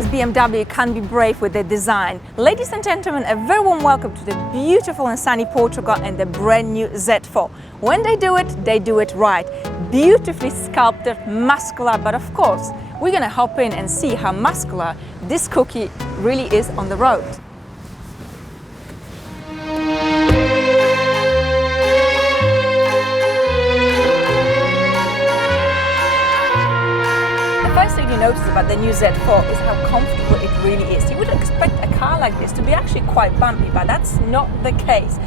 says BMW can be brave with their design? Ladies and gentlemen, a very warm welcome to the beautiful and sunny Portugal and the brand new Z4. When they do it right. Beautifully sculpted, muscular, but of course, we're gonna hop in and see how muscular this cookie really is on the road. The first thing you notice about the new Z4 is how comfortable it really is. You would expect a car like this to be actually quite bumpy, but that's not the case.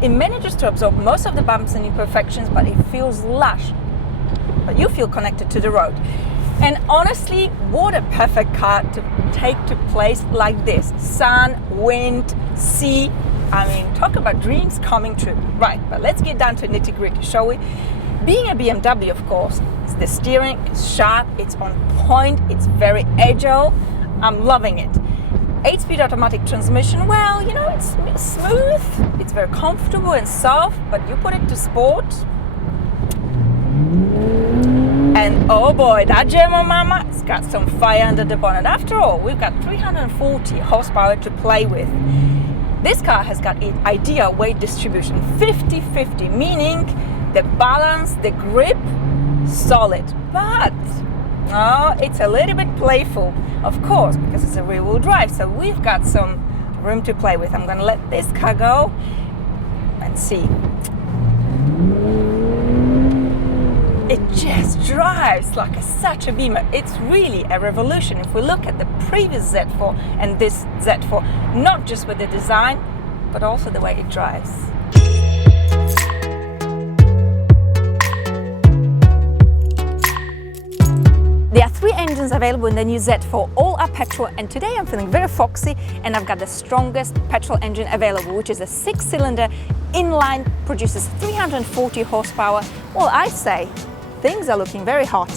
It manages to absorb most of the bumps and imperfections, but it feels lush. But you feel connected to the road. And honestly, what a perfect car to take to place like this. Sun, wind, sea. I mean, talk about dreams coming true. Right, but let's get down to nitty-gritty, shall we? Being a BMW, of course, the steering is sharp, it's on point, it's very agile. I'm loving it. 8-speed automatic transmission, well, you know, it's smooth, it's very comfortable and soft, but you put it to sport, and oh boy, that German mama, it's got some fire under the bonnet. After all, we've got 340 horsepower to play with. This car has got an ideal weight distribution, 50-50, meaning the balance, the grip, solid. But oh, it's a little bit playful, of course, because it's a rear-wheel drive, so we've got some room to play with. I'm gonna let this car go and see. It just drives like such a beamer. It's really a revolution. If we look at the previous Z4 and this Z4, not just with the design, but also the way it drives. There are 3 engines available in the new Z4, all are petrol, and today I'm feeling very foxy and I've got the strongest petrol engine available, which is a 6-cylinder inline, produces 340 horsepower. Well, I say, things are looking very hot.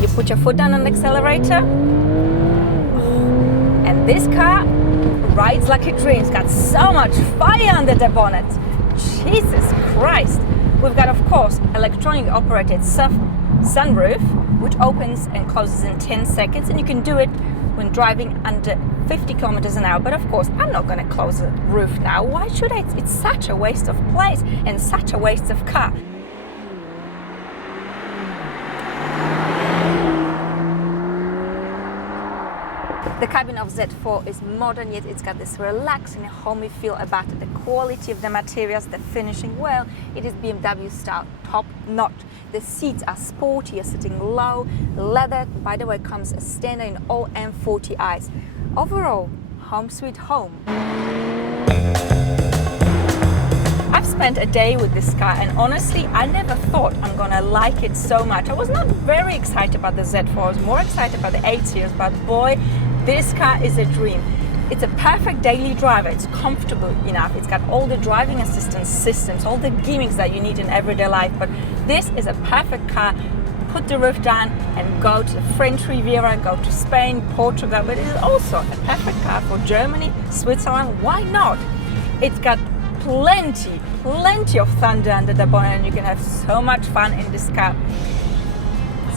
You put your foot down on the accelerator, and this car rides like a dream. It's got so much fire under the bonnet. Jesus Christ. We've got, of course, electronically operated sunroof, which opens and closes in 10 seconds, and you can do it when driving under 50 kilometers an hour. But of course, I'm not going to close the roof now. Why should I? It's such a waste of place and such a waste of car. The cabin of Z4 is modern, yet it's got this relaxing, homey feel about it. The quality of the materials, the finishing, well, it is BMW style, top notch. The seats are sporty, you're sitting low. Leather, by the way, comes as standard in all M40i's. Overall, home sweet home. I've spent a day with this car, and honestly, I never thought I'm gonna like it so much. I was not very excited about the Z4, I was more excited about the 8 Series, but boy, this car is a dream. It's a perfect daily driver. It's comfortable enough. It's got all the driving assistance systems, all the gimmicks that you need in everyday life. But this is a perfect car. Put the roof down and go to the French Riviera, go to Spain, Portugal. But it is also a perfect car for Germany, Switzerland. Why not? It's got plenty of thunder under the bonnet, and you can have so much fun in this car.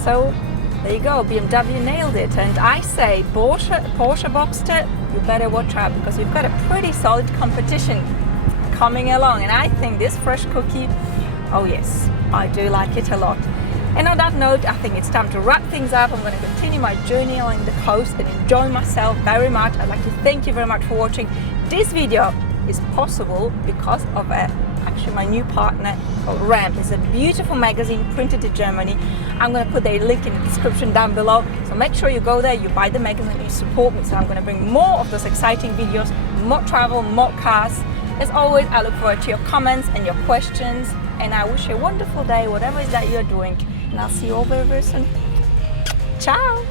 So there you go, BMW nailed it. And I say, Porsche Boxster, you better watch out, because we've got a pretty solid competition coming along. And I think this fresh cookie, oh yes, I do like it a lot. And on that note, I think it's time to wrap things up. I'm going to continue my journey along the coast and enjoy myself very much. I'd like to thank you very much for watching. This video is possible because of actually my new partner called Ramp. It's a beautiful magazine printed in Germany. I'm going to put the link in the description down below, so make sure you go there, you buy the magazine, you support me. So I'm going to bring more of those exciting videos, more travel, more cars. As always, I look forward to your comments and your questions, and I wish you a wonderful day, whatever it is that you're doing, and I'll see you all very, very soon. Ciao!